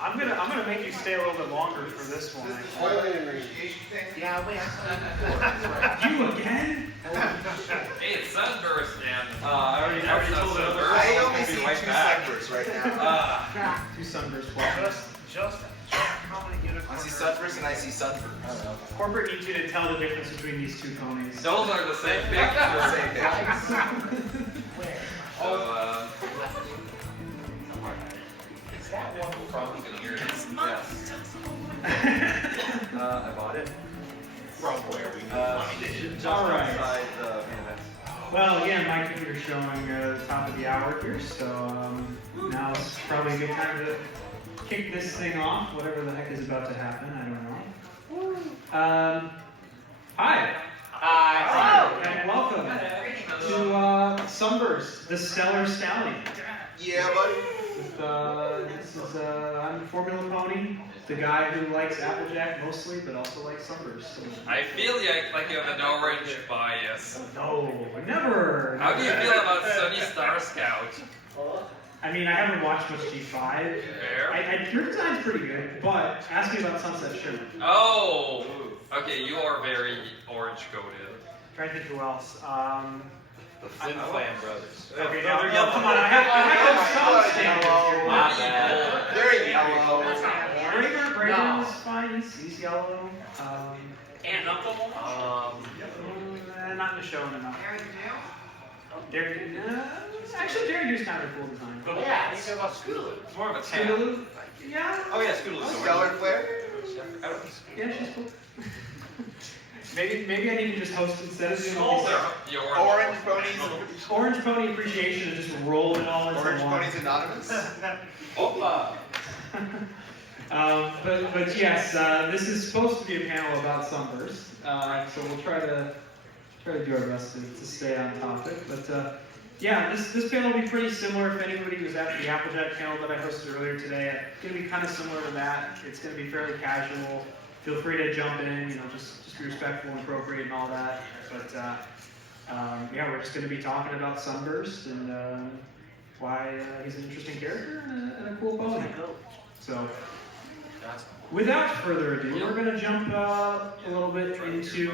I'm gonna make you stay a little bit longer for this one. Yeah, wait. You again? Hey, it's Sunburst, and I already told him. I only see 2 Sunbursts right now. 2 Sunburst. Just how many unicorns? I see Sunburst and I see Sunburst. I don't know. Corporate needs you to tell the difference between these 2 ponies. those are the same thing. The same thing. So, Is that one probably gonna hear it. Yes. I bought it. from where we Just All right. outside the canvas. Well, again, my computer's showing the top of the hour here, so now it's probably a good time to kick this thing off, whatever the heck is about to happen, I don't know. Hi. Hi. And welcome to Sunburst, the Stellar Stallion. Yeah, buddy. I'm FormulaPony, the guy who likes Applejack mostly, but also likes Sunburst. So. I feel like you have an orange bias. No, never. How do you feel about Sunny Star Scout? I mean, I haven't watched much G5. Fair. Your design's pretty good, but ask me about Sunset Shimmer. Oh, okay, you are very orange coated. Trying to think who else. The Flim Flam brothers. Okay, now they're yellow. Come on, I have some standards here. My bad. They're yellow. Brayden is fine. He's yellow. And Uncle? Not in the show enough. Derek, actually, Derek Dew's kind of a cool design. But yeah, he's about Scootaloo. It's more of a tan. Scootaloo? Yeah. Oh yeah, Scootaloo. Stellar Flare. Yeah, she's cool. Maybe I need to just host instead of doing Your Orange Ponies. Orange Pony Appreciation and just roll it all into Orange one. Ponies Anonymous. Opa. But yes, this is supposed to be a panel about Sunburst, so we'll try to do our best to stay on topic. But yeah, this panel will be pretty similar. If anybody was at the Applejack panel that I hosted earlier today, it's going to be kind of similar to that. It's going to be fairly casual. Feel free to jump in, just be respectful and appropriate and all that. But yeah, we're just going to be talking about Sunburst and why he's an interesting character and a cool pony. So, without further ado, we're going to jump a little bit into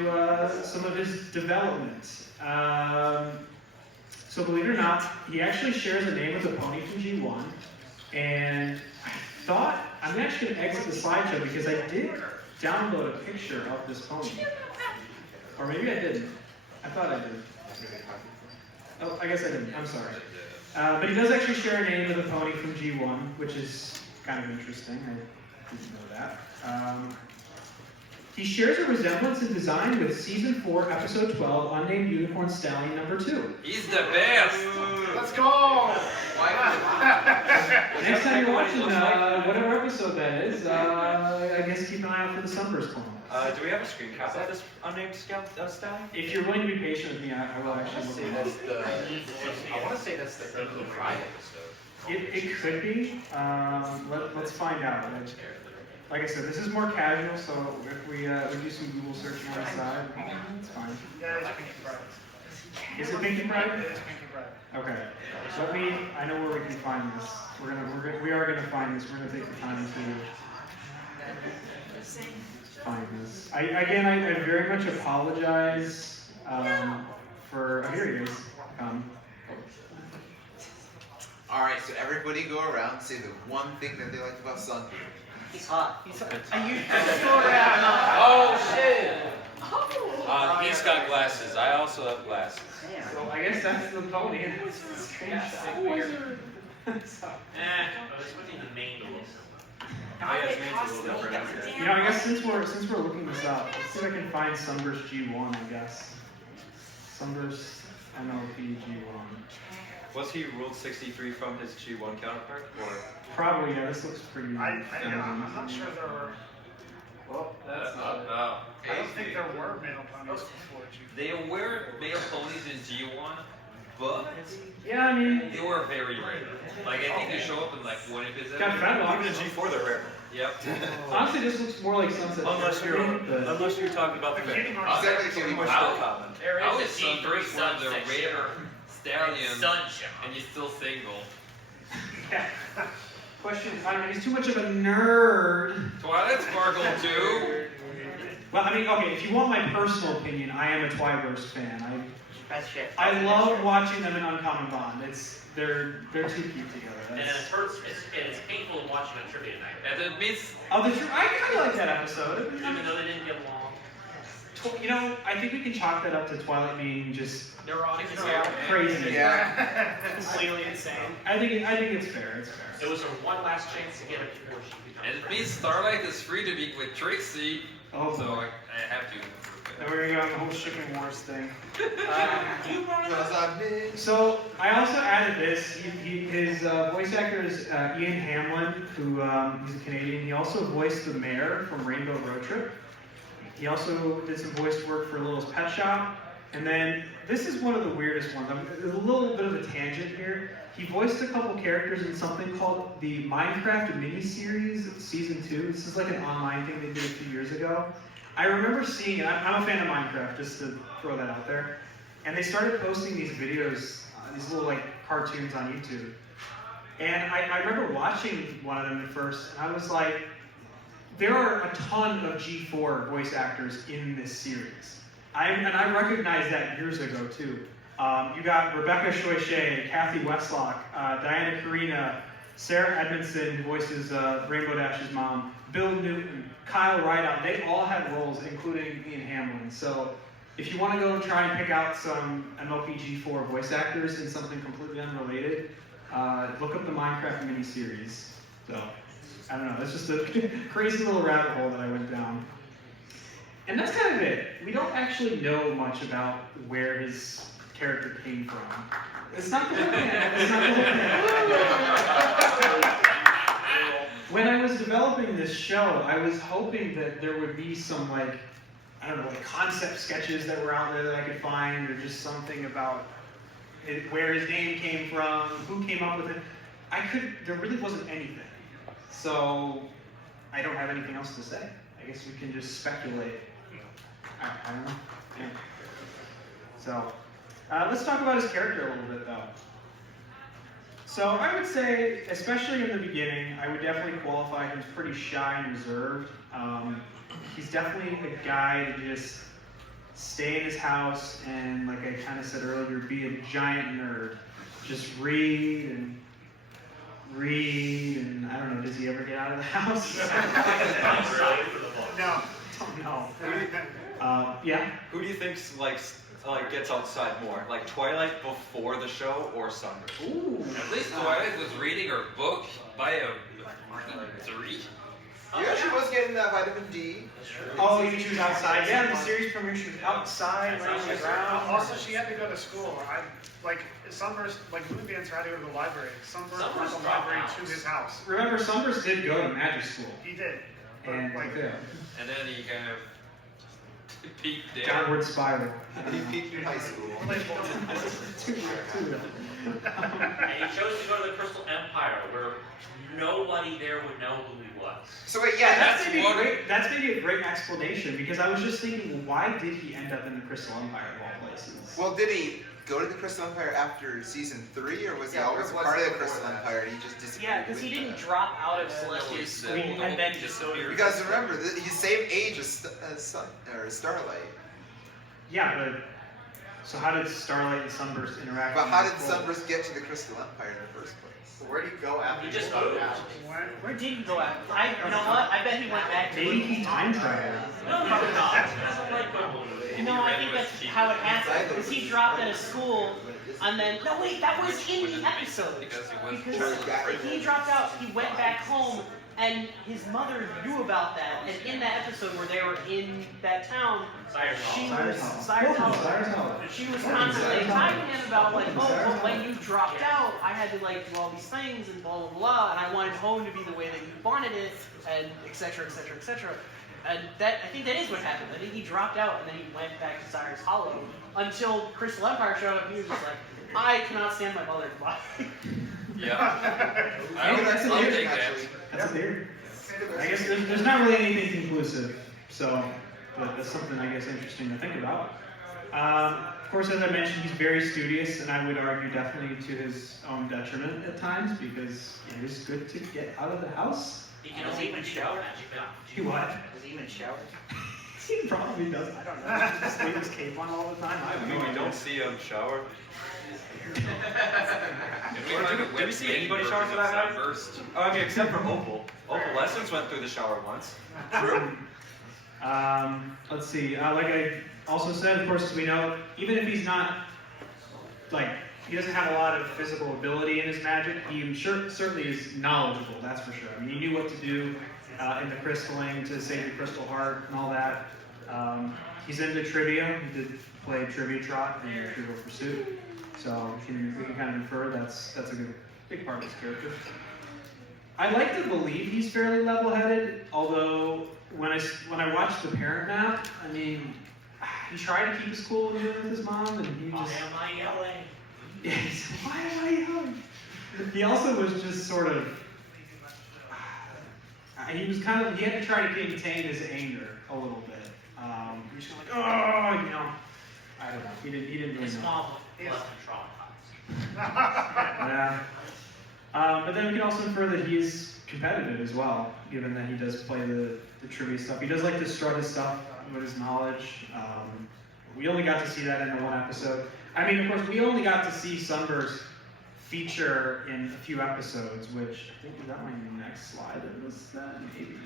some of his development. So believe it or not, he actually shares a name with a pony from G1, and I thought, I'm actually going to exit the slideshow because I did download a picture of this pony. Or maybe I didn't. I thought I did. Oh, I guess I didn't. I'm sorry. But he does actually share a name with a pony from G1, which is kind of interesting. I didn't know that. He shares a resemblance in design with Season 4, Episode 12, Unnamed Unicorn Stallion number 2. He's the best. Let's go! Next time you're watching whatever episode that is, I guess keep an eye out for the Sunburst one. Do we have a screen cap of this unnamed stallion? If you're willing to be patient with me, I will actually look at it. I want to say that's the Inky Pride episode. It could be. Let's find out. Like I said, this is more casual, so if we do some Google searching on the side, it's fine. Yeah, it's Pinky Pride. Is it Pinky Pride? It is Pinky Pride. Okay. I know where we can find this. We are gonna find this. We're gonna take the time to find this. I very much apologize for. Oh, here he is. All right, so everybody go around say the one thing that they liked about Sunburst. He's hot. Oh shit! He's got glasses. I also have glasses. So I guess that's the pony. Strange wizard. I guess since we're looking this up, let's see if I can find Sunburst G1. I guess Sunburst MLP G1. Was he ruled 63 from his G1 counterpart, or? Probably, yeah. This looks pretty. I'm not sure there were. Well, that's No. I don't think there were male ponies before G. They were male ponies in G1, but yeah, I mean, they were very rare. Like, I think they show up in like one episode. got fat Even in G4 they're rare. Yep. honestly, this looks more like Sunset. Unless you're talking about the Kitty men. Mark. Exactly, Which How? are common. How is Sunburst one of the rare stallions Sunshine. and he's still single? question. I don't know. He's too much of a nerd. Twilight Sparkle too. Well, I mean, okay. If you want my personal opinion, I am a Twiburst fan. That's shit. I love watching them in Uncommon Bond. They're too cute together. And it hurts. It's painful to watch them at trivia night. And it means Oh, I kind of like that episode. Even though they didn't get along. You know, I think we can chalk that up to Twilight being just Neurotic. crazy. Yeah. Completely insane. I think it's fair. It's fair. It was her one last chance to get it before she becomes. and it means Starlight is free to be with Trixie. Oh, So boy. I have to. Now we're gonna go on the whole shipping wars thing. Cause I miss. So I also added this. His voice actor is Ian Hamlin, who he's a Canadian. He also voiced the mayor from Rainbow Road Trip. He also did some voice work for Little's Pet Shop. And then this is one of the weirdest ones. There's a little bit of a tangent here. He voiced a couple characters in something called the Minecraft miniseries Season 2. This is like an online thing they did a few years ago. I remember seeing it. I'm a fan of Minecraft, just to throw that out there. And they started posting these videos, these little like cartoons on YouTube. And I remember watching one of them at first, and I was like, there are a ton of G4 voice actors in this series. And I recognized that years ago too. You got Rebecca Choichet, Kathy Westlock, Diana Carina, Sarah Edmondson, who voices Rainbow Dash's mom, Bill Newton, Kyle Rideout. They all had roles, including Ian Hamlin. So if you want to go and try and pick out some MLPG4 voice actors in something completely unrelated, look up the Minecraft miniseries. So, I don't know, it's just a crazy little rabbit hole that I went down. And that's kind of it. We don't actually know much about where his character came from. It's not the whole thing. It's not the whole thing. When I was developing this show, I was hoping that there would be some, like, I don't know, like concept sketches that were out there that I could find, or just something about where his name came from, who came up with it. There really wasn't anything. So, I don't have anything else to say. I guess we can just speculate. I don't know. Yeah. So, let's talk about his character a little bit, though. So, I would say, especially in the beginning, I would definitely qualify him as pretty shy and reserved. He's definitely a guy to just stay in his house and, like I kind of said earlier, be a giant nerd. Just read, and I don't know, does he ever get out of the house? No. Don't know. Yeah? Who do you think gets outside more? Like Twilight before the show or Sunburst? Ooh. At least Twilight was reading her book by a 3. Yeah, she was getting that vitamin D. Oh, she was outside. Yeah, in the series premiere, she was outside, laying on the ground. Also, she had to go to school. Sunburst, Moon Dancer had to go to the library. Sunburst went to the library to his house. Remember, Sunburst did go to magic school. He did. And Yeah. And then he kind of peaked there. downward spiral. He peaked in high school. And he chose to go to the Crystal Empire, where nobody there would know who he was. So wait, Yeah, yeah, that's maybe a great explanation, because I was just thinking, why did he end up in the Crystal Empire of all places? well, did he go to the Crystal Empire after season 3, or was he Yeah, always where was part of he the Crystal before that? Empire and he just disappeared? Yeah, because he didn't drop out of Celestia's school and then just go to. Because remember, he's the same age as Starlight. Yeah, but so how did Starlight and Sunburst interact? But in how this did world? Sunburst get to the Crystal Empire in the first place? Where did he go after He just got moved. out? When? Where did he go after? You know what? I bet he went back to. Maybe he time traveled. No, probably not. He doesn't like football. No, I think that's how it happened. Because he dropped out of school, and then no, wait, that was in the episode. Because he was Because he dropped out, he went back home, and his mother knew about that. And in that episode where they were in that town, she was Cyrus Hall. she was constantly talking to him about well, when you dropped out, I had to do all these things and blah blah blah, and I wanted home to be the way that you wanted it, and etc. etc. etc. And that I think that is what happened. I think he dropped out and then he went back to Cyrus Hollow until Crystal Empire showed up. He was just like, I cannot stand my mother. Bye. Yeah. That's a I'll theory, take that. That's a theory. I guess there's not really anything conclusive, so but that's something I guess interesting to think about. Of course, as I mentioned, he's very studious, and I would argue definitely to his own detriment at times, because it is good to get out of the house. He can only even shower. He what? Does he even shower? He probably does. I don't know. He just leave his cape on all the time. I have I no mean, we idea. don't see him shower. If we find a Did we see anybody shower for that night? Sunburst. Oh, I mean, except for Opal. Opal Lessons went through the shower once. Let's see. Like I also said, of course, we know, even if he's not, like, he doesn't have a lot of physical ability in his magic, he certainly is knowledgeable, that's for sure. I mean, he knew what to do in the crystalling to save the crystal heart and all that. He's into trivia. He did play Trivia Trot in Trivial Pursuit. So we can kind of infer that's a big part of his character. I like to believe he's fairly level-headed, although when I watched the parent map, I mean, he tried to keep his cool and doing it with his mom, and he just... Why am I yelling? Yeah, he said, why am I yelling? He also was just sort of... he had to try to contain his anger a little bit. He was kind of like, oh, you know, I don't know. He didn't really His know. mom left him traumatized. Yeah. But then we can also infer that he's competitive as well, given that he does play the trivia stuff. He does like to strut his stuff with his knowledge. We only got to see that in the one episode. I mean, of course, we only got to see Sunburst feature in a few episodes, which I think is that my next slide. Was that maybe?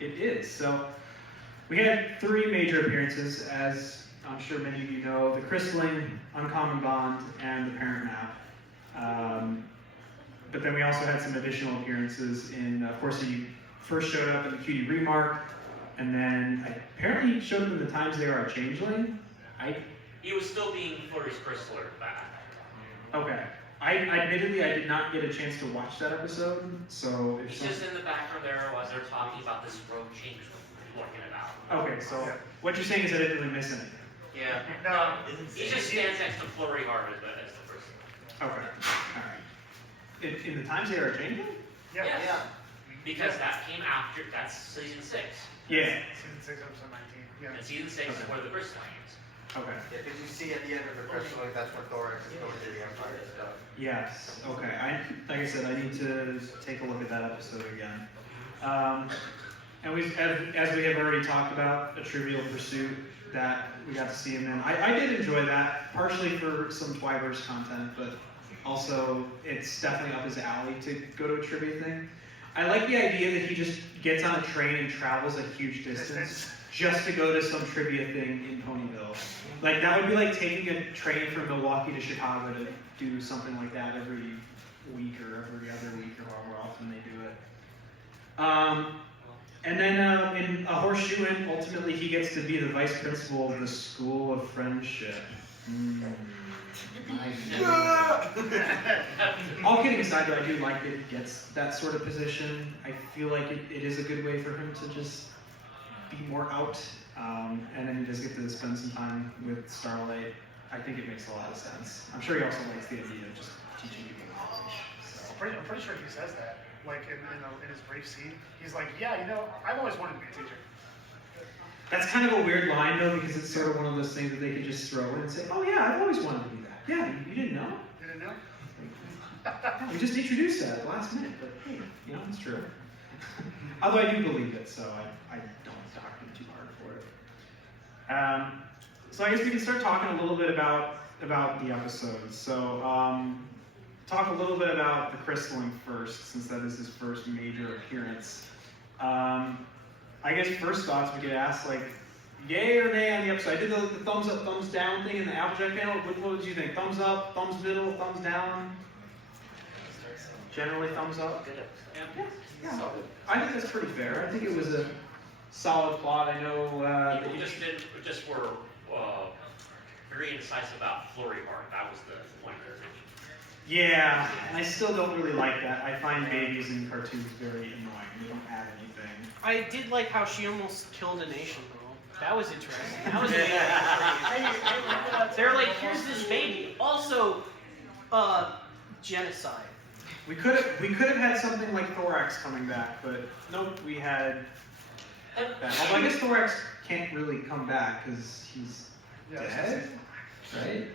It is. So we had 3 major appearances, as I'm sure many of you know: the crystalling, uncommon bond, and the parent map. But then we also had some additional appearances in, of course, he first showed up in the Cutie Remark, and then apparently he showed up in the Times They Are a Changeling. He was still being Flurry's Crystler back. Okay. Admittedly, I did not get a chance to watch that episode, so if He's just in the background there as they're talking about this rogue changeling, working it out. Okay, so what you're saying is I didn't really miss anything. Yeah. No, He just stands next to Flurry hard as the person. Okay. All right. In the Times They Are a Changeling? yeah. Yes. Because that came after, that's season 6. Yeah. Season 6, episode 19. Yeah. And season 6 is Okay. where the crystalline is. Okay. Yeah, because you see at the end of the crystal, like that's what Thorax is going to the Empire stuff. Yes. Okay. Like I said, I need to take a look at that episode again. And as we have already talked about, a Trivial Pursuit that we got to see him in. I did enjoy that, partially for some Twyverse content, but also it's definitely up his alley to go to a trivia thing. I like the idea that he just gets on a train and travels a huge distance just to go to some trivia thing in Ponyville. Like, that would be like taking a train from Milwaukee to Chicago to do something like that every week or every other week or however often they do it. And then in a horseshoe in, ultimately he gets to be the vice principal of the School of Friendship. All kidding aside, though, I do like that he gets that sort of position. I feel like it is a good way for him to just be more out. And then he does get to spend some time with Starlight. I think it makes a lot of sense. I'm sure he also likes the idea of just teaching people knowledge. So. I'm pretty sure he says that, like in his brief scene. He's like, yeah, you know, I've always wanted to be a teacher. That's kind of a weird line, though, because it's sort of one of those things that they could just throw in and say, oh yeah, I've always wanted to be that. Yeah, you didn't know? You didn't know? We just introduced that at the last minute, but hey, you know, it's true. Although I do believe it, so I don't talk too hard for it. So I guess we can start talking a little bit about the episodes. So talk a little bit about the crystalling first, since that is his first major appearance. I guess first thoughts we could ask, like, yay or nay on the episode. I did the thumbs up, thumbs down thing in the Applejack panel. What did you think? Thumbs up, thumbs middle, thumbs down? Generally thumbs up? Yeah. I think that's pretty fair. I think it was a solid plot. I know People just were very indecisive about Flurry Heart. That was the point of their attention. yeah, and I still don't really like that. I find babies in cartoons very annoying. They don't add anything. I did like how she almost killed a nation, though. That was interesting. That was amazing. They're like, here's this baby. Also, genocide. We could have had something like Thorax coming back, but nope, we had that. Although I guess Thorax can't really come back because he's dead. right?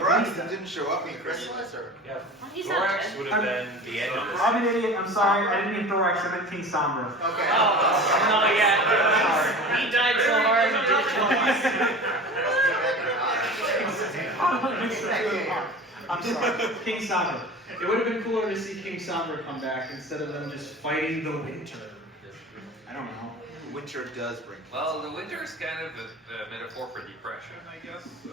Rox didn't show up in Christmas, or? Yeah. He's not Thorax dead. would have been the end of this. I'm an idiot. I'm sorry. I didn't mean Thorax. I meant King Sombra. Okay. Oh, no, yeah. He died so hard, he did it twice. I'm sorry. King Sombra. It would have been cooler to see King Sombra come back instead of them just fighting the winter. I don't know. Winter does bring. Well, the winter is kind of a metaphor for depression, I guess. So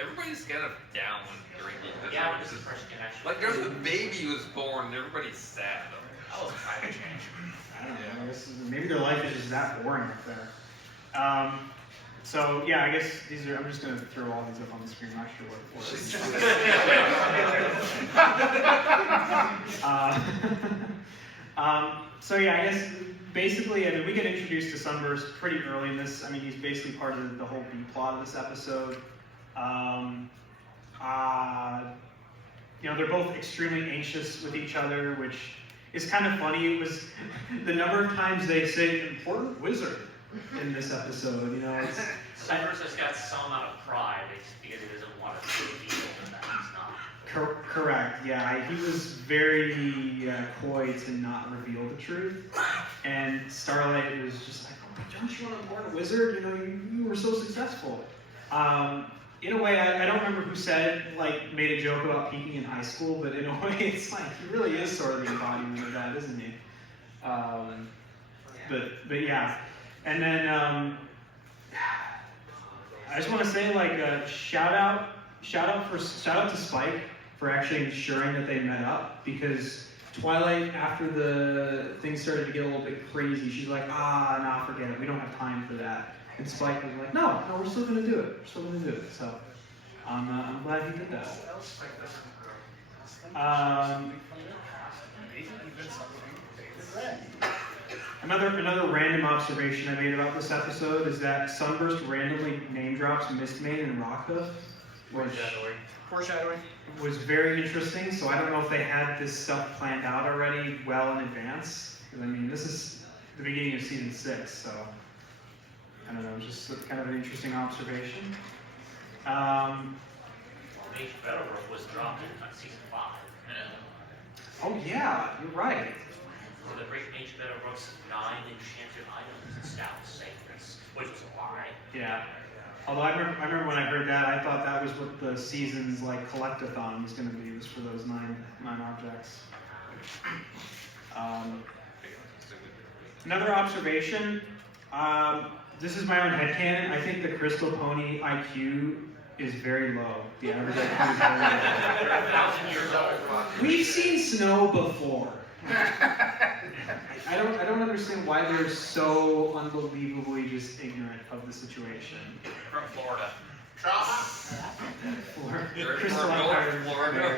everybody's kind of down during the Yeah, but this is first connection. Like there's a baby who was born, and everybody's sad. That was climate change. I don't know. I guess maybe their life is just that boring up there. So yeah, I guess these are. I'm just gonna throw all these up on the screen. I'm not sure what for. So yeah, I guess basically, I mean, we get introduced to Sunburst pretty early in this. I mean, he's basically part of the whole B plot of this episode. You know, they're both extremely anxious with each other, which is kind of funny. It was the number of times they say "important wizard" in this episode. You know, it's, Sunburst has got some amount of pride because he doesn't want to prove evil that he's not. correct. Yeah, he was very coy to not reveal the truth, and Starlight was just like, "Oh, don't you want to born a wizard? You know, you were so successful." In a way, I don't remember who said, like, made a joke about peaking in high school, but in a way, it's like, he really is sort of the embodiment of that, isn't he? But yeah. And then, I just want to say, like, shout out to Spike for actually ensuring that they met up, because Twilight, after the things started to get a little bit crazy, she's like, nah, forget it, we don't have time for that. And Spike was like, no, we're still going to do it. We're still going to do it. So I'm glad he did that. Another random observation I made about this episode is that Sunburst randomly name drops Mistmane and Rockhook, which Foreshadowing. was very interesting. So I don't know if they had this stuff planned out already well in advance. Because I mean, this is the beginning of season 6, so I don't know, just kind of an interesting observation. Mage Meadowbrook was dropped in season 5. Oh yeah, you're right. For the Great Mage Meadowbrook's 9 enchanted items and status sacreds, which was a lie. Yeah. Although I remember when I heard that, I thought that was what the season's like collectathon was going to be, was for those nine objects. Another observation. This is my own headcanon. I think the Crystal Pony IQ is very low. The average IQ is very low. We've seen Snow before. I don't understand why they're so unbelievably just ignorant of the situation. From Florida. Crystal Empire. Florida.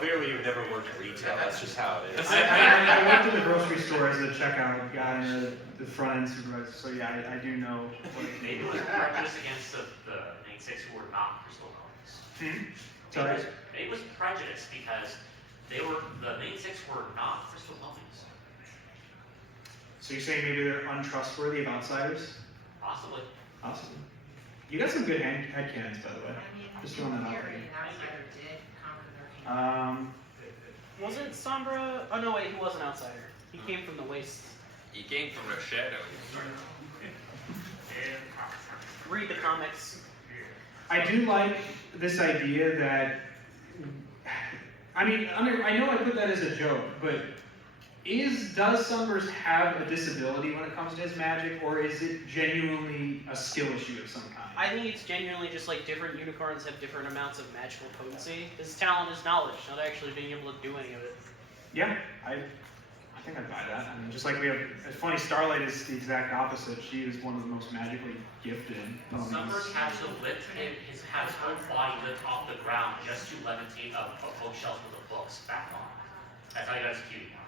Clearly, you've never worked retail. That's just how it is. I worked in the grocery store as a checkout guy and the front end supervisor, so yeah, I do know. Maybe it was prejudice against the main 6 who were not Crystal Ponies. Sorry? Maybe it was prejudice because the main 6 were not Crystal Ponies. So you're saying maybe they're untrustworthy of outsiders? Possibly. Awesome. You got some good headcanons, by the way. Just throwing that out there. Wasn't Sombra? Oh no, wait, he was an outsider. He came from the waste. He came from the shadow. Read the comics. I do like this idea that, I mean, I know I put that as a joke, but does Sunburst have a disability when it comes to his magic, or is it genuinely a skill issue of some kind? I think it's genuinely just like different unicorns have different amounts of magical potency. His talent is knowledge, not actually being able to do any of it. Yeah, I think I'd buy that. I mean, just like we have, it's funny, Starlight is the exact opposite. She is one of the most magically gifted ponies. Sunburst had to lift had his whole body lift off the ground just to levitate a bookshelf with the books back on. That's how he got his cutie mark.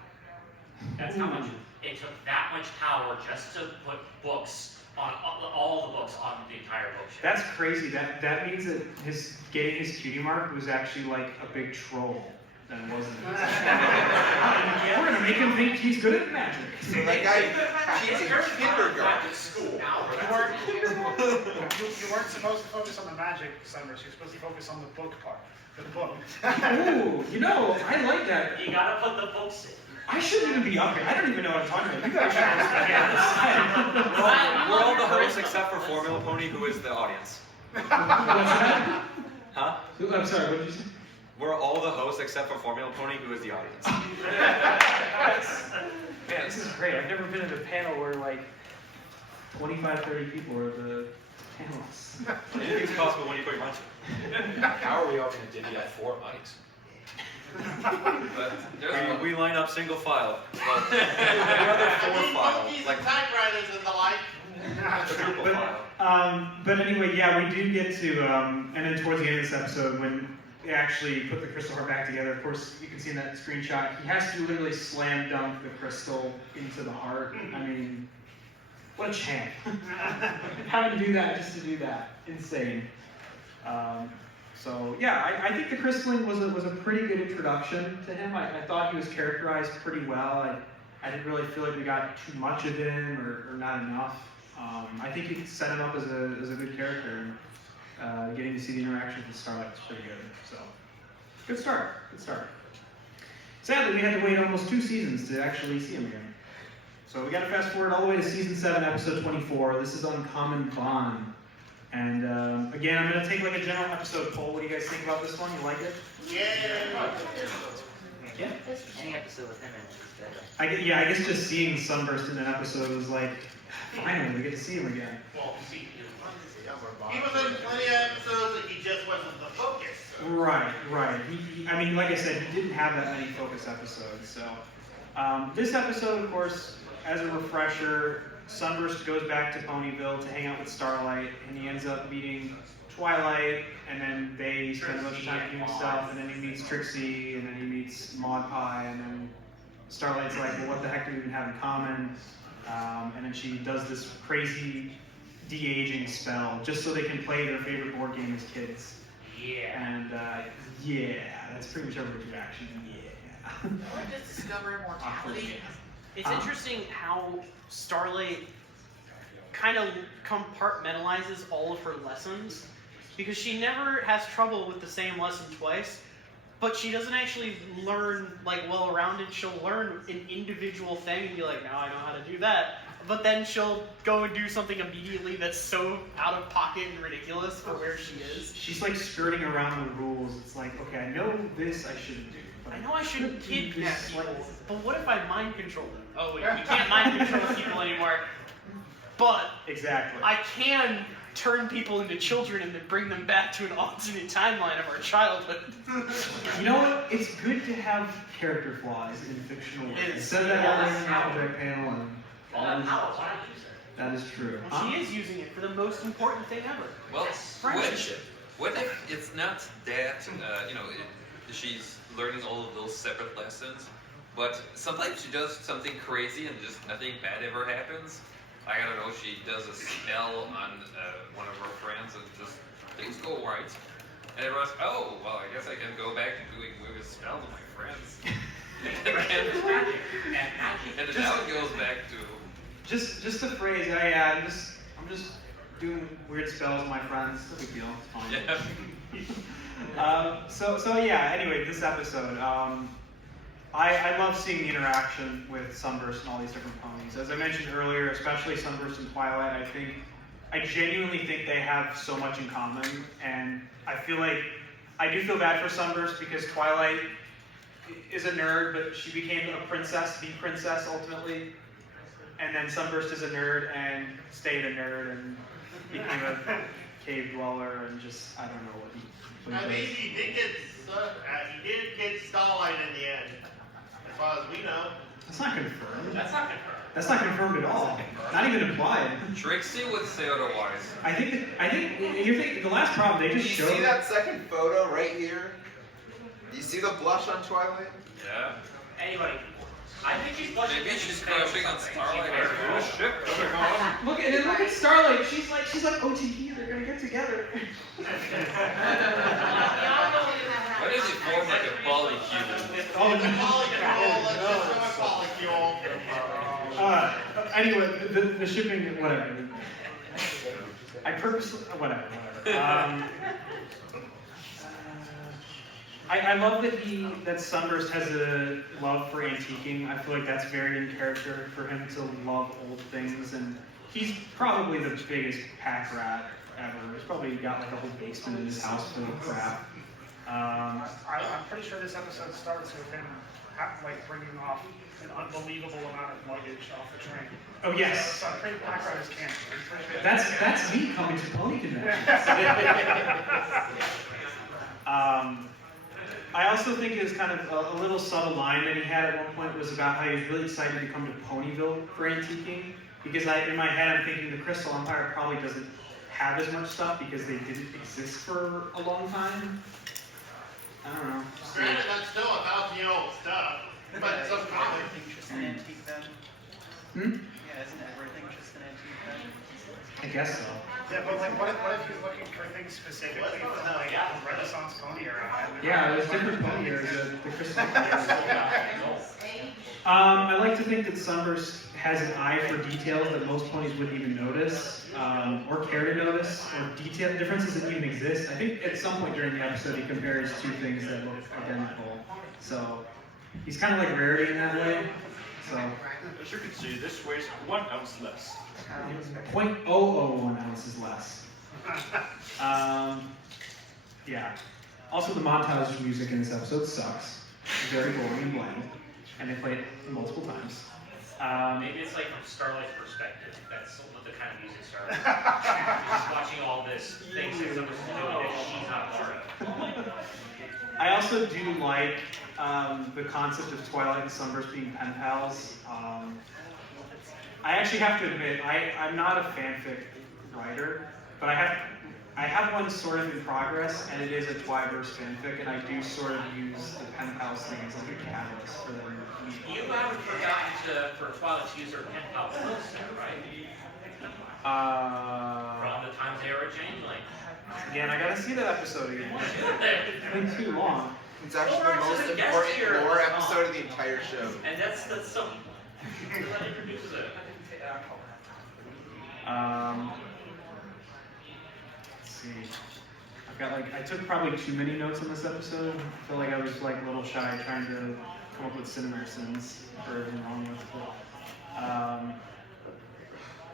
That's how much it took that much power just to put books on all the books on the entire bookshelf. That's crazy. That means that getting his cutie mark was actually like a big troll. Then wasn't it? We're gonna make him think he's good at magic. So that guy, he's in kindergarten. You weren't supposed to focus on the magic, Sunburst. You're supposed to focus on the book part. The book. Ooh, you know, I like that. You gotta put the books in. I shouldn't even be up here. I don't even know what I'm talking about. You guys should We're all the hosts except for FormulaPony, who is the audience. What's that? Huh? I'm sorry, what did you say? We're all the hosts except for FormulaPony, who is the audience. Man, this is great. I've never been at a panel where like 25, 30 people are the panelists. Anything's possible when you put your mind to How are we all going to divvy up 4 mics? it. We line up single file. Well, the other 4 file, like typewriters and the like. triple file. But anyway, yeah, we do get to, and then towards the end of this episode, when they actually put the crystal heart back together, of course, you can see in that screenshot, he has to literally slam dunk the crystal into the heart. I mean, what a champ. Having to do that just to do that. Insane. So, yeah, I think the crystalline was a pretty good introduction to him. I thought he was characterized pretty well. I didn't really feel like we got too much of him or not enough. I think he set him up as a good character, and getting to see the interaction with Starlight was pretty good. So, good start. Sadly, we had to wait almost 2 seasons to actually see him again. So we got to fast forward all the way to season 7, episode 24. This is Uncommon Bond. And again, I'm going to take like a general episode poll. What do you guys think about this one? You like it? Yeah. Any episode with him in is better. I guess just seeing Sunburst in an episode was like, finally, we get to see him again. Well, you see, He was in plenty of episodes and he just wasn't the focus. Right. I mean, like I said, he didn't have that many focus episodes. So this episode, of course, as a refresher, Sunburst goes back to Ponyville to hang out with Starlight, and he ends up meeting Twilight, and then they spend a bunch of time doing stuff, and then he meets Trixie, and then he meets Maud Pie, and then Starlight's like, well, what the heck do we even have in common? And then she does this crazy de-aging spell, just so they can play their favorite board game as kids. yeah. And that's pretty much everybody's reaction. Yeah. Or just discover immortality. It's interesting how Starlight kind of compartmentalizes all of her lessons, because she never has trouble with the same lesson twice, but she doesn't actually learn like well-rounded. She'll learn an individual thing and be like, now I know how to do that. But then she'll go and do something immediately that's so out of pocket and ridiculous for where she is. She's like skirting around the rules. It's like, okay, I know this I shouldn't do. But I know I shouldn't do kidnap this people, like- but what if I mind control them? Oh wait, you can't mind control people anymore. But Exactly. I can turn people into children and then bring them back to an alternate timeline of our childhood. You know what? It's good to have character flaws in fictional work. It is. Instead of that all in the object panel and all Well, this- how? Why not use it? that is true. Well, she is using it for the most important thing ever. Well, Friendship. what if it's not that, she's learning all of those separate lessons, but sometimes she does something crazy and just nothing bad ever happens? Like, I don't know, she does a spell on one of her friends and just things go right. And everyone's, oh, well, I guess I can go back to doing weird spells on my friends. and then now it goes back to... Just the phrase, I'm just doing weird spells with my friends. No big deal. It's fine. Yeah. So yeah. Anyway, this episode, I love seeing the interaction with Sunburst and all these different ponies. As I mentioned earlier, especially Sunburst and Twilight, I genuinely think they have so much in common, and I do feel bad for Sunburst because Twilight is a nerd, but she became a princess, the princess ultimately. And then Sunburst is a nerd and stayed a nerd and became a cave dweller and just, I don't know what he I mean, he did get Stallion in the end, as far as we know. That's not confirmed. That's not confirmed. That's not confirmed at all. Not even implied. Trixie would say otherwise. I think you're thinking the last problem they just You showed. see that second photo right here? Do you see the blush on Twilight? Yeah. Anybody, I think she's blushing. Maybe she's crushing on Starlight. Look at Starlight. She's like OTP. They're gonna get together. What is it form like a polycube? Oh, Let's just go with poly. Anyway, the shipping, whatever. I purposely, whatever. I love that Sunburst has a love for antiquing. I feel like that's very in character for him to love old things, and he's probably the biggest pack rat ever. He's probably got like a whole basement in his house full of crap. I'm pretty sure this episode starts with him like bringing off an unbelievable amount of luggage off the train. Oh yes. So I'm pretty pack riders can't. That's me coming to Pony Convention. I also think it was kind of a little subtle line that he had at one point was about how he was really excited to come to Ponyville for antiquing, because in my head I'm thinking the Crystal Empire probably doesn't have as much stuff because they didn't exist for a long time. I don't know. Granted, that's still 1,000-year-old stuff, but it's some common. Everything's just an antique then. Yeah, isn't everything just an antique then? I guess so. Yeah, but like, what if he's looking for things specifically from like the Renaissance pony era? Yeah, there's different pony eras, the Crystal Empire. I like to think that Sunburst has an eye for details that most ponies wouldn't even notice, or care to notice, or detail differences that even exist. I think at some point during the episode he compares two things that look identical. So he's kind of like Rarity in that way. So As you can see, this weighs 1 ounce less. 0.001 ounces less. Yeah. Also, the montage music in this episode sucks. Very boring and bland, and they play it multiple times. Maybe it's like from Starlight's perspective. That's what the kind of music Starlight. Just watching all this things that someone's doing that she's not part of. I also do like the concept of Twilight and Sunburst being pen pals. I actually have to admit, I'm not a fanfic writer, but I have one sort of in progress, and it is a Twiverse fanfic, and I do sort of use the pen pals thing as like a catalyst for them. You haven't forgotten for Twilight to use her pen pal books, right? From the times they were a changeling. Again, I gotta see that episode again. It's been too long. It's actually the most important lore episode of the entire show. And that's so. That introduces it. Let's see. I took probably too many notes on this episode. I feel like I was like a little shy trying to come up with cinema sins for everything wrong with it.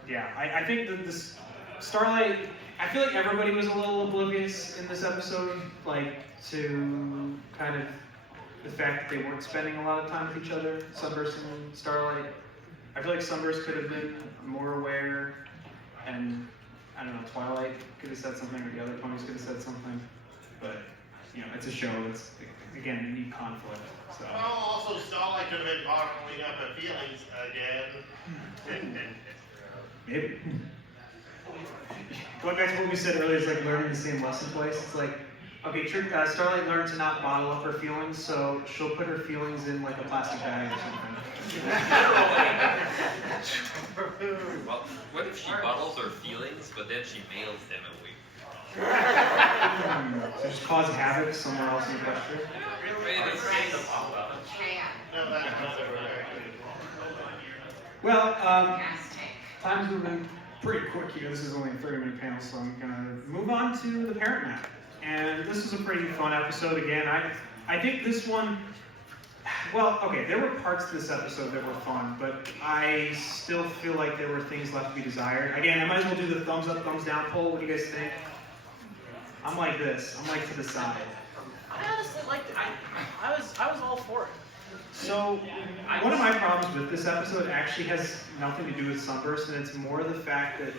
Yeah, I think that this Starlight, I feel like everybody was a little oblivious in this episode, like to kind of the fact that they weren't spending a lot of time with each other, Sunburst and Starlight. I feel like Sunburst could have been more aware, and I don't know, Twilight could have said something, or the other ponies could have said something. But you know, it's a show. It's again, you need conflict. So. Well, also Starlight could have been bottling up her feelings again. Maybe. Going back to what we said earlier, it's like learning the same lesson twice. It's like, okay, Starlight learned to not bottle up her feelings, so she'll put her feelings in like a plastic bag or something. Well, what if she bottles her feelings, but then she mails them away? So just cause havoc somewhere else in the country. No, that's not right. Well, time's moving pretty quick here. This is only a 30-minute panel, so I'm gonna move on to the parent map. And this is a pretty fun episode again. I think this one, well, okay, there were parts to this episode that were fun, but I still feel like there were things left to be desired. Again, I might as well do the thumbs up, thumbs down poll. What do you guys think? I'm like this. I'm like to the side. I honestly liked it. I was all for it. So, one of my problems with this episode actually has nothing to do with Sunburst, and it's more the fact that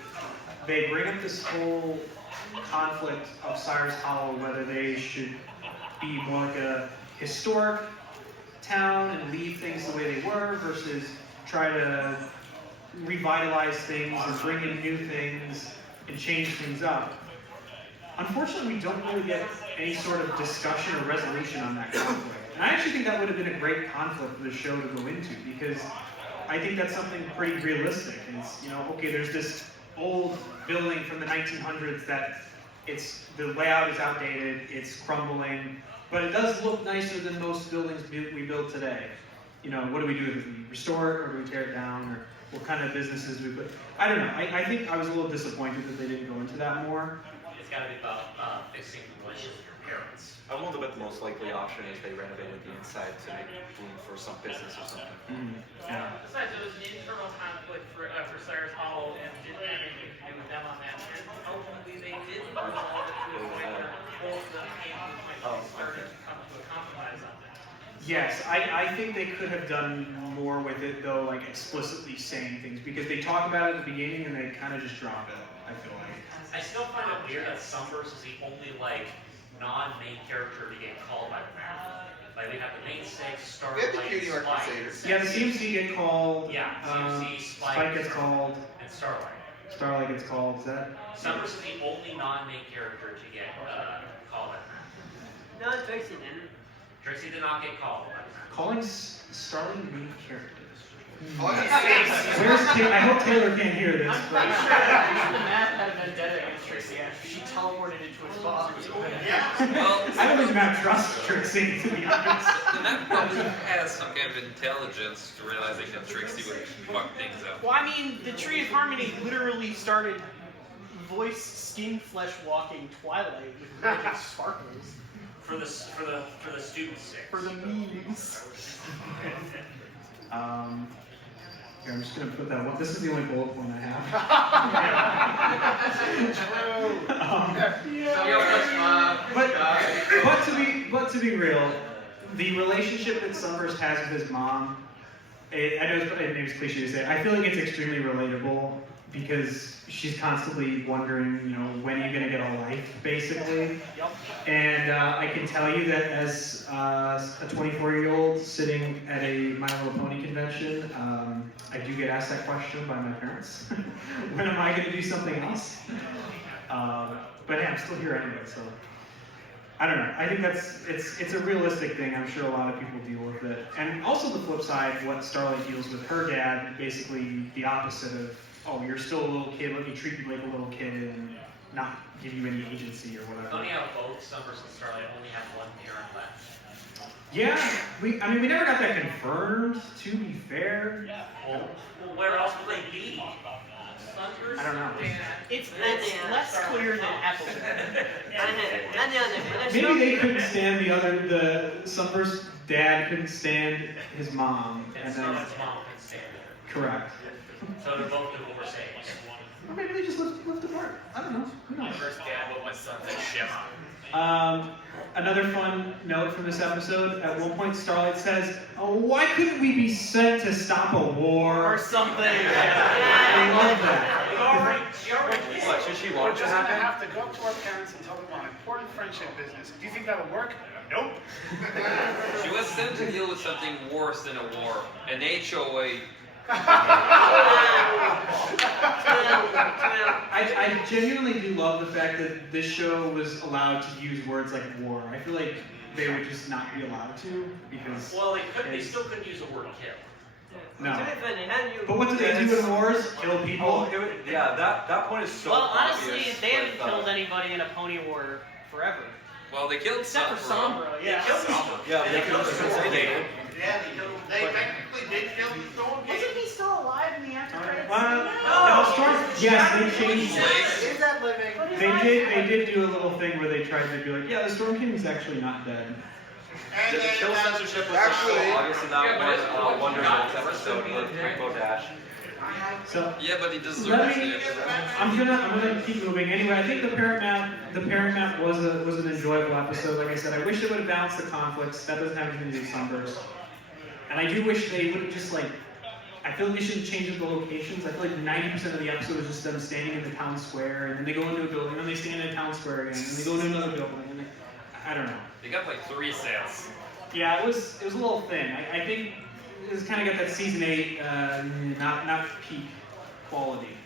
they bring up this whole conflict of Cyrus Hollow, whether they should be more like a historic town and leave things the way they were versus try to revitalize things and bring in new things and change things up. Unfortunately, we don't really get any sort of discussion or resolution on that conflict. And I actually think that would have been a great conflict for the show to go into, because I think that's something pretty realistic. It's, you know, okay, there's this old building from the 1900s that the layout is outdated, it's crumbling, but it does look nicer than most buildings we build today. You know, what do we do with it? Do we restore it, or do we tear it down? Or what kind of businesses we put. I don't know. I think I was a little disappointed that they didn't go into that more. It's got to be about fixing the relationship with your parents. I wonder what the most likely option is. They renovated the inside to make room for some business or something. Yeah. Besides, it was an internal conflict for Cyrus Hollow and didn't have anything to do with them on that. And ultimately, they did resolve it to a point where both of them came to the point where they started to come to a compromise on that. Yes, I think they could have done more with it though, like explicitly saying things, because they talk about it at the beginning and they kind of just drop it, I feel like. I still find it weird that Sunburst is the only like non-main character to get called by the map. Like we have the main six, We have Starlight, the Cutie Mark Spike, Crusaders. Yeah, the CMC get called. Yeah, CMC, Spike gets called. and Starlight. Starlight gets called. Is that? Sunburst is the only non-main character to get called by the map. No, Tracy didn't. Trixie did not get called by the map. Calling Starlight a main character. Oh, yeah. Where's Taylor? I hope Taylor can't hear this. I'm But... pretty sure the map had a vendetta against Trixie after she teleported into its box. Well, I don't think the map trusts Trixie, to be honest. the map probably has some kind of intelligence to realizing that Trixie would fuck things up. Well, I mean, the Tree of Harmony literally started voice, skin, flesh walking Twilight with magic sparkles For the student six. for the memes. Here, I'm just gonna put that one. This is the only bullet point I have. But to be real, the relationship that Sunburst has with his mom, I know maybe it's cliche to say, I feel like it's extremely relatable because she's constantly wondering, you know, when are you gonna get a life, basically. Yep. And I can tell you that as a 24-year-old sitting at a My Little Pony convention, I do get asked that question by my parents. When am I going to do something else? But yeah, I'm still here anyway, so I don't know. I think it's a realistic thing. I'm sure a lot of people deal with it. And also the flip side, what Starlight deals with her dad, basically the opposite of, oh, you're still a little kid, let me treat you like a little kid and not give you any agency or whatever. Funny how both Sunburst and Starlight only have one parent left. Yeah, we never got that confirmed, to be fair. Well, where else would they be? I don't know. It's less clear than Apple. Maybe they couldn't stand the Sunburst dad couldn't stand his mom. And then, Starlight's mom can stand it. correct. So they're both divorcees. Or maybe they just lived apart. I don't know. Who knows? First dad, but my son's a shit. Another fun note from this episode, at one point Starlight says, oh, why couldn't we be sent to stop a war? Or something. I love that. What, should she We're want to just gonna happen? have to go up to our parents and tell them about important friendship business. Do you think that would work? Nope. She was sent to deal with something worse than a war, an HOA. I genuinely do love the fact that this show was allowed to use words like war. I feel like they would just not be allowed to because. Well, they still couldn't use the word kill. No. But what do they do in wars? Kill people? Yeah, that point is so Well, honestly, obvious, they haven't but, killed anybody in a pony war forever. Well, they killed Except for Sombra. Sombra, yeah. Yeah, they could say they did. Yeah, they technically did kill the Storm King. Wasn't he still alive in the after credits? No, Storm. Yes, they changed it. Is that living? They did do a little thing where they tried to be like, yeah, the Storm King is actually not dead. And The kill censorship was Actually- obviously not one Wonder Woman's episode with Rainbow Dash. So Yeah, but he deserves let me. it. I'm gonna keep moving. Anyway, I think the parent map was an enjoyable episode. Like I said, I wish it would have balanced the conflicts. That doesn't have anything to do with Sunburst. And I do wish they would have just like. I feel like they should have changed the locations. I feel like 90% of the episode is just them standing in the town square, and then they go into a building, and then they stand in a town square again, and then they go into another building, and I don't know. They got like 3 sets. Yeah, it was a little thin. I think it's kind of got that season 8, not peak quality.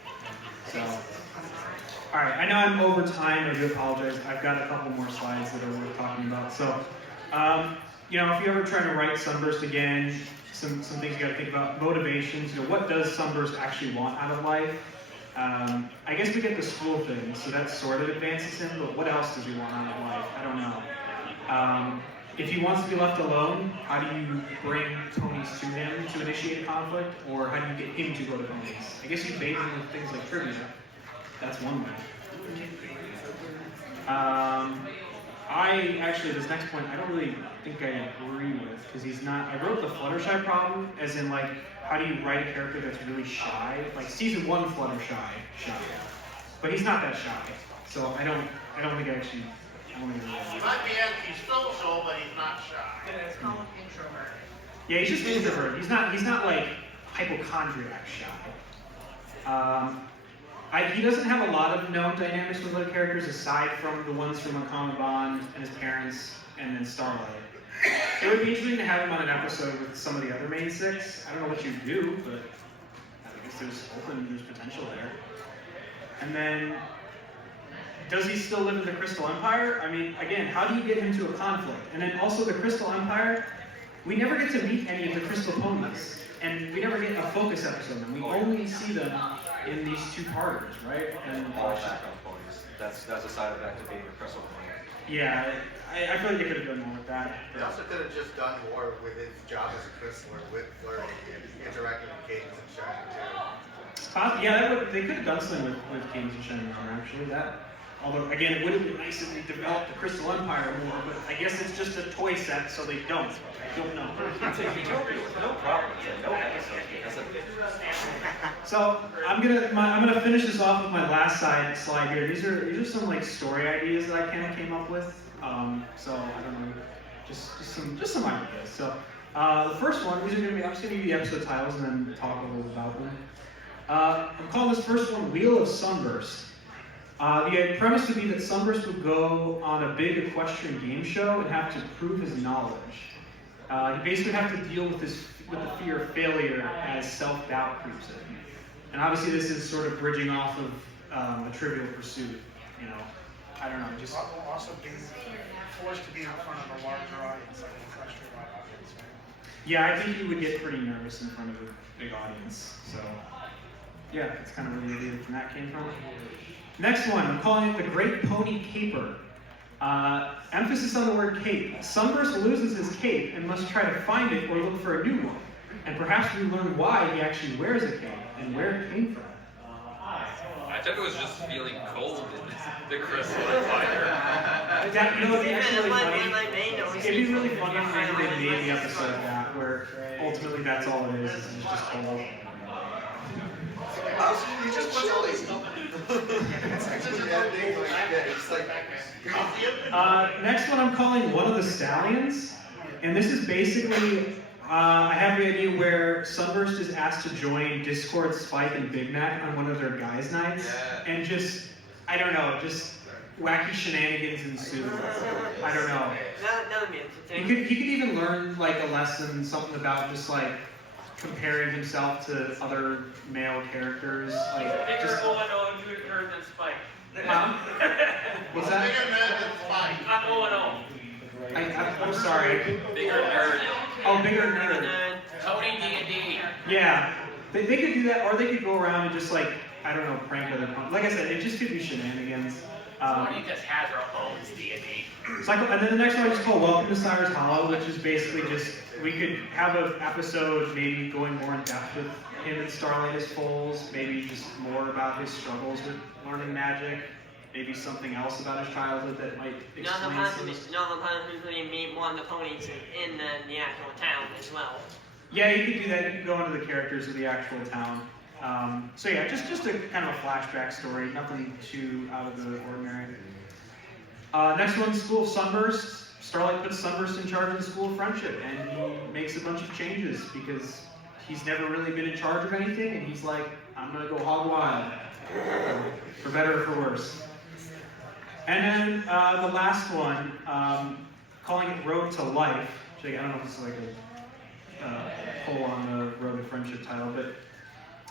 So, all right, I know I'm over time. I do apologize. I've got a couple more slides that are worth talking about. So, you know, if you're ever trying to write Sunburst again, some things you got to think about. Motivations. You know, what does Sunburst actually want out of life? I guess we get the school thing, so that sort of advances him. But what else does he want out of life? I don't know. if he wants to be left alone, how do you bring ponies to him to initiate a conflict, or how do you get him to go to ponies? I guess you bait him with things like trivia. That's one way. I actually, this next point, I don't really think I agree with, because he's not, I wrote the Fluttershy problem, as in like, how do you write a character that's really shy? Like season 1 Fluttershy, shy. But he's not that shy. So I don't think I actually, I don't think I He might be antisocial, but he's not shy. It's called introvert. Yeah, he's just introvert. He's not like hypochondriac shy. He doesn't have a lot of known dynamics with other characters aside from the ones from Uncommon Bond and his parents and then Starlight. It would be interesting to have him on an episode with some of the other main 6. I don't know what you do, but I guess there's potential there. And then, does he still live in the Crystal Empire? I mean, again, how do you get him to a conflict? And then also the Crystal Empire, we never get to meet any of the Crystal Ponies. And we never get a focus episode of them. We only see them in these 2-parters, right? And All background ponies. That's a side effect of being a crystal pony. yeah, I feel like they could have done more with that. He also could have just done more with his job as a crystal with flirting and interacting with Cadence and Shiny too. Yeah, they could have done something with Cadence and Shenmue actually. Although again, it would have been nice if they developed the Crystal Empire more, but I guess it's just a toy set, so they don't. I don't know. No problem. No episode. So I'm gonna finish this off with my last slide here. These are some like story ideas that I kind of came up with. So I don't know, just some ideas. So the first one, I'm just gonna give you the episode titles and then talk a little about them. I'm calling this first one Wheel of Sunburst. The premise would be that Sunburst would go on a big equestrian game show and have to prove his knowledge. He basically would have to deal with the fear of failure as self-doubt creeps in. And obviously this is sort of bridging off of a Trivial Pursuit, you know. I don't know, just... Also being forced to be in front of a larger audience, like an equestrian audience, right? Yeah, I think he would get pretty nervous in front of a big audience. So, yeah, that's kind of where the idea from that came from. Next one, I'm calling it the Great Pony Caper. Emphasis on the word cape. Sunburst loses his cape and must try to find it or look for a new one. And perhaps we learn why he actually wears a cape and where it came from. I thought it was just feeling cold in the Crystal Empire. That, you know, it'd be actually really funny. It'd be really funny if they made the episode that, where ultimately that's all it is it's just cold. You just chilly. Next one I'm calling One of the Stallions. And this is basically, I have the idea where Sunburst is asked to join Discord, Spike, and Big Mac on one of their guys' nights. Yeah. And just, I don't know, just wacky shenanigans ensue. I don't know. That would be interesting. He could even learn like a lesson, something about just like comparing himself to other male characters. Like, Bigger just, O&O and you heard than Spike. what's that? Bigger nerd than Spike. I'm O&O. I'm sorry. Bigger nerd. Oh, bigger nerd. Tony D&D. Yeah, they could do that, or they could go around and just like, I don't know, prank other ponies. Like I said, it just could be shenanigans. Tony just has her own D&D. So and then the next one I just call Welcome to Cyrus Hollow, which is basically just, we could have an episode maybe going more in depth with him and Starlight as foals, maybe just more about his struggles with learning magic, maybe something else about his childhood that might explain some... You meet one of the ponies in the actual town as well. Yeah, you could do that. You could go into the characters of the actual town. So yeah, just a kind of a flashback story, nothing too out of the ordinary. Next one, School of Sunburst. Starlight puts Sunburst in charge of the School of Friendship, and he makes a bunch of changes because he's never really been in charge of anything, and he's like, I'm gonna go hog wild, for better or for worse. And then the last one, calling it Road to Life. Which I don't know if this is like a pull on the Road to Friendship title, but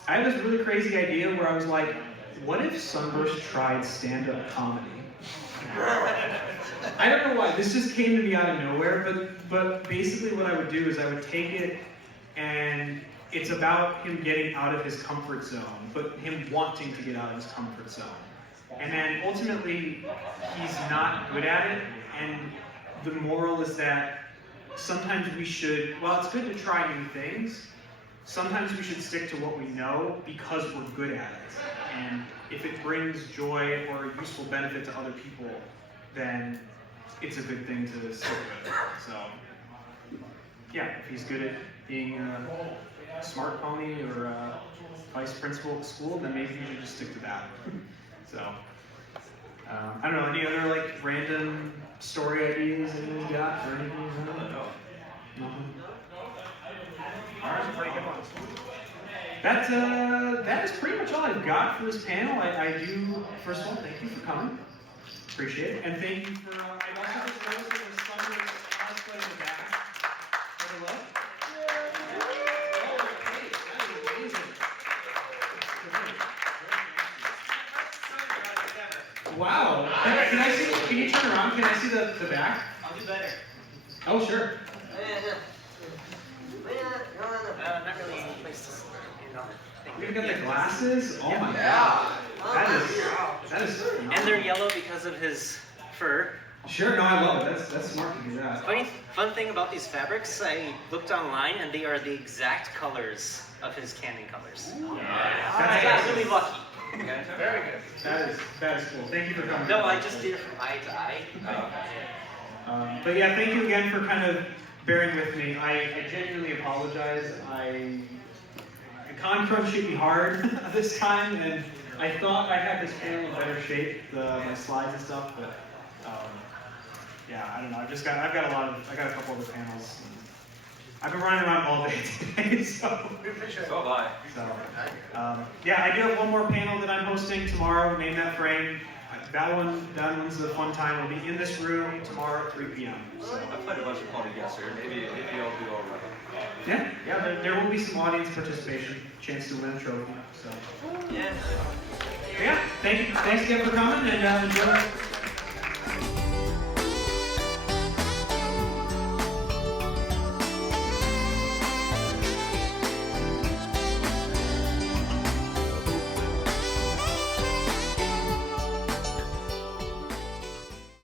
I had this really crazy idea where I was like, what if Sunburst tried stand-up comedy? I don't know why, this just came to me out of nowhere, but basically what I would do is I would take it and it's about him getting out of his comfort zone, but him wanting to get out of his comfort zone. And then ultimately, he's not good at it, and the moral is that sometimes we should, while it's good to try new things, sometimes we should stick to what we know because we're good at it. And if it brings joy or useful benefit to other people, then it's a good thing to stick with. So, yeah, if he's good at being a smart pony or a vice principal at the school, then maybe you should just stick to that. So, I don't know, any other like random story ideas anyone got or anything? Nothing? Ours are pretty good ones. That is pretty much all I've got for this panel. I do, first of all, thank you for coming. Appreciate it. And thank you for, I also just noticed that there's Sunburst cosplay in the back. Take a look. Oh, hey, that is amazing. Wow. Can I see, can you turn around? Can I see the back? I'll do better. Oh, sure. Not really any place to start, you know. You've got the glasses? Oh my Yeah. god. That is phenomenal. And they're yellow because of his fur. Sure, no, I love it. That's smart to do that. Fun thing about these fabrics, I looked online and they are the exact colors of his canon colors. I got really lucky. Very good. That is cool. Thank you for coming. No, I just did it from eye to eye. But yeah, thank you again for kind of bearing with me. I genuinely apologize. Con Crunch hit me hard this time, and I thought I had this panel in better shape, my slides and stuff, but yeah, I don't know. I've got a couple other panels. I've been running around all day today, so. We appreciate it. So bye. So, yeah, I do have one more panel that I'm hosting tomorrow. Name That Frame. That one's a fun time. It'll be in this room tomorrow at 3 p.m. So. I played a bunch of Pony yesterday. Maybe I'll do all right. Yeah, there will be some audience participation, chance to win a trophy. So. Yeah. Yeah, thanks again for coming, and enjoy.